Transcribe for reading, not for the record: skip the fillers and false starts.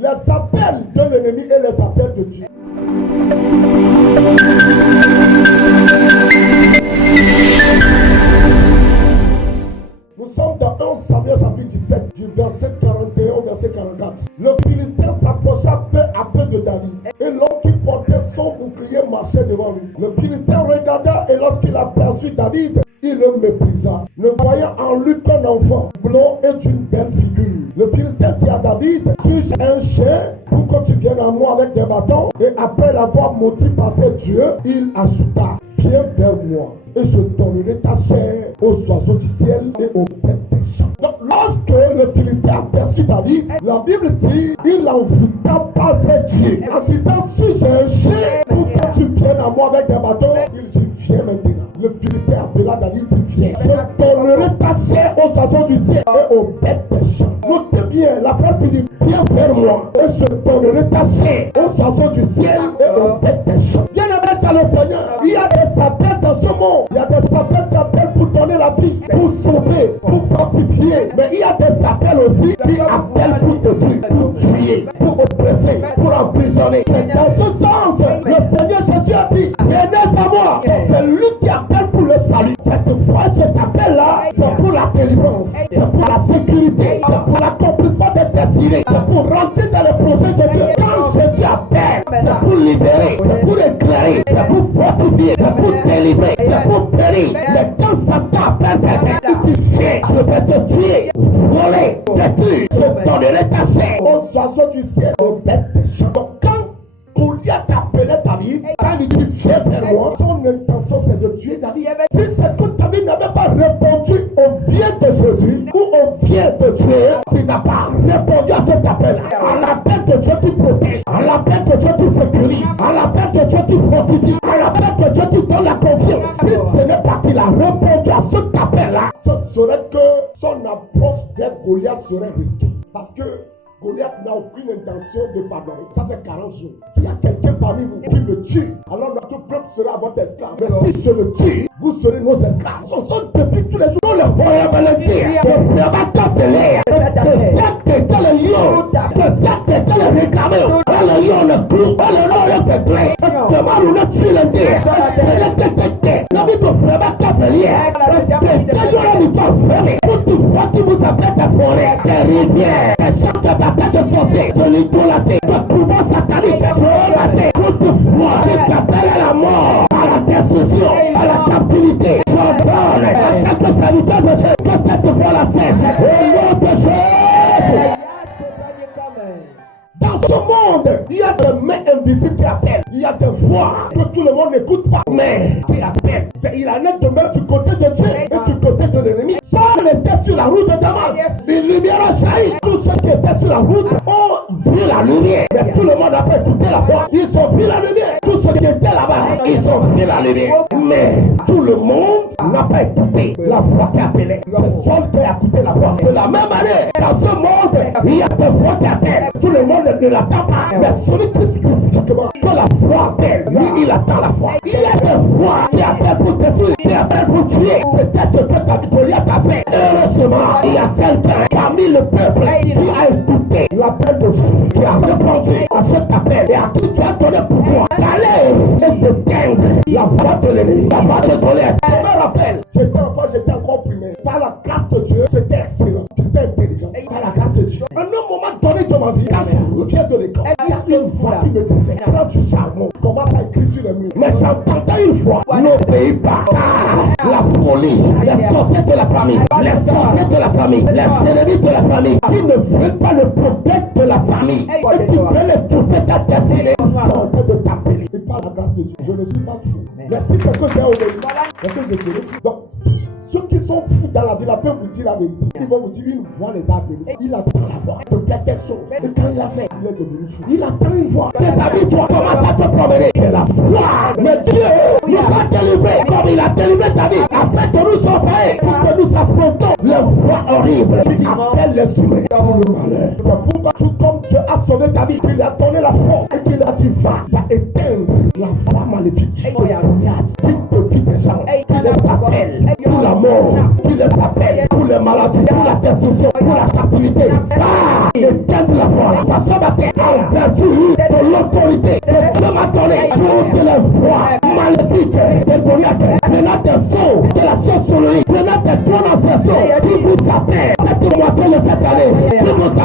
Les appels de l'ennemi et les appels de Dieu. Nous sommes dans 1 Samuel chapitre 17, du verset 41 au verset 44. Le Philistin s'approcha peu à peu de David, et l'homme qui portait son bouclier marchait devant lui. Le Philistin regarda, et lorsqu'il aperçut David, il le méprisa, ne voyant en lui qu'un enfant blond et d'une belle figure. Le Philistin dit à David, suis-je un chien pour que tu viennes à moi avec des bâtons? Et après l'avoir maudit par ses dieux, il ajouta, viens vers moi, et je donnerai ta chair aux oiseaux du ciel et aux bêtes des champs. Donc lorsque le Philistin aperçut David, la Bible dit, il envoûta par ses dieux, en disant, suis-je un chien pour que tu viennes à moi avec des bâtons? Il dit, viens maintenant. Le Philistin appela David, dit, viens, je donnerai ta chair aux oiseaux du ciel et aux bêtes des champs. Notez bien, la phrase dit, viens vers moi, et je donnerai ta chair aux oiseaux du ciel et aux bêtes des champs. Bien aimé dans le Seigneur, il y a des appels dans ce monde, il y a des appels qui appellent pour donner la vie, pour sauver, pour fortifier, mais il y a des appels aussi qui appellent pour détruire, pour tuer, pour oppresser, pour emprisonner. C'est dans ce sens, le Seigneur Jésus a dit, venez à moi, c'est lui qui appelle pour le salut. Cette fois, cet appel-là, c'est pour la délivrance, c'est pour la sécurité, c'est pour l'accomplissement des destinées, c'est pour rentrer dans le projet de Dieu. Quand Jésus appelle, c'est pour libérer, c'est pour éclairer, c'est pour fortifier, c'est pour délivrer, c'est pour périr. Mais quand Satan appelle quelqu'un, il dit, viens, je vais te tuer, voler, détruire, je donnerai ta chair aux oiseaux du ciel, aux bêtes des champs. Donc quand Goliath appelait David, quand il dit, viens vers moi, son intention c'est de tuer David. Si c'est que David n'avait pas répondu au vient de Jésus ou au vient de Dieu, s'il n'a pas répondu à cet appel, à l'appel de Dieu qui protège, à l'appel de Dieu qui sécurise, à l'appel de Dieu qui fortifie, à l'appel de Dieu qui donne la confiance, si ce n'est pas qu'il a répondu à cet appel-là, ce serait que son approche vers Goliath serait risquée. Parce que Goliath n'a aucune intention de pardonner. Ça fait 40 jours. S'il y a quelqu'un parmi vous qui le tue, alors notre peuple sera votre esclave. Mais si je le tue, vous serez nos esclaves. Ce sont depuis tous les jours le royaume de Dieu. Le prémateur de l'air. Le cercle de le lion. Le cercle de le réclamé. Le lion le clou. Le lion le pétré. Demande où le tue le nez. La vie de prémateur de l'air. Le lion n'est pas fermé. Toutefois qui vous appelle la forêt. Des rivières. Des champs de bataille de sorciers. De l'idolâtrie. De pouvoir satanique. De toutefois qui appelle à la mort. À la destruction. À la captivité. J'ordonne à quelques serviteurs de Dieu que cette voie-là cesse. Au nom de Jésus. Dans ce monde, il y a des mains invisibles qui appellent. Il y a des voix que tout le monde n'écoute pas, mais qui appellent. Il en est de même du côté de Dieu et du côté de l'ennemi. Saul était sur la route de Damas. Une lumière a jailli. Tous ceux qui étaient sur la route ont vu la lumière. Mais tout le monde n'a pas écouté la voix. Ils ont vu la lumière. Tous ceux qui étaient là-bas, ils ont vu la lumière. Mais tout le monde n'a pas écouté la voix qui appelait. C'est Saul qui a écouté la voix. De la même manière, dans ce monde, il y a des voix qui appellent. Tout le monde ne l'attend pas. Mais celui qui spécifiquement que la voix appelle, lui, il attend la voix. Il y a des voix qui appellent pour détruire, qui appellent pour tuer. C'était ce que David Goliath a fait. Heureusement, il y a quelqu'un parmi le peuple qui a écouté l'appel de Dieu, qui a répondu à cet appel et à qui tu as donné pouvoir d'aller et de teindre la voix de l'ennemi, la voix de Goliath. Je me rappelle, j'étais enfant, j'étais encore primaire. Par la grâce de Dieu, j'étais excellent, j'étais intelligent. Par la grâce de Dieu. À un moment donné de ma vie, quand je reviens de l'école, il y a une voix qui me disait, prends du charbon, commence à écrire sur les murs. Mais j'entendais une voix, n'obéis pas. La folie, les sorciers de la famille, les sorciers de la famille, les ennemis de la famille, qui ne veulent pas le progrès de la famille, et qui veulent étouffer ta destinée, ils sont en train de t'appeler. Et par la grâce de Dieu, je ne suis pas fou. Mais si c'est que j'ai obéi, c'est que je serai fou. Donc, si ceux qui sont fous dans la vie, la peuvent vous dire la vérité. Ils vont vous dire, une voix les a appelés. Il attend la voix de faire quelque chose. Et quand il a fait, il est devenu fou. Il attend une voix. Déshabille-toi, commence à te promener. C'est la foi. Mais Dieu nous a délivrés comme il a délivré ta vie. Afin que nous sauver, pour que nous affrontons les voix horribles qui appellent les humains dans le malheur. C'est pourquoi tout comme Dieu a sauvé ta vie, il a donné la force et qu'il a dit, va éteindre la voix maléfique. Qui te fit des gens, qui les appelle pour la mort, qui les appelle pour les maladies, pour la destruction, pour la captivité. éteindre la voix. Parce que en vertu de l'autorité que Dieu m'a donné, toutes les voix maléfiques, démoniaques, venant des sceaux, de la sorcellerie, venant des prononciations, qui vous appellent cette moitié de cette année, qui vous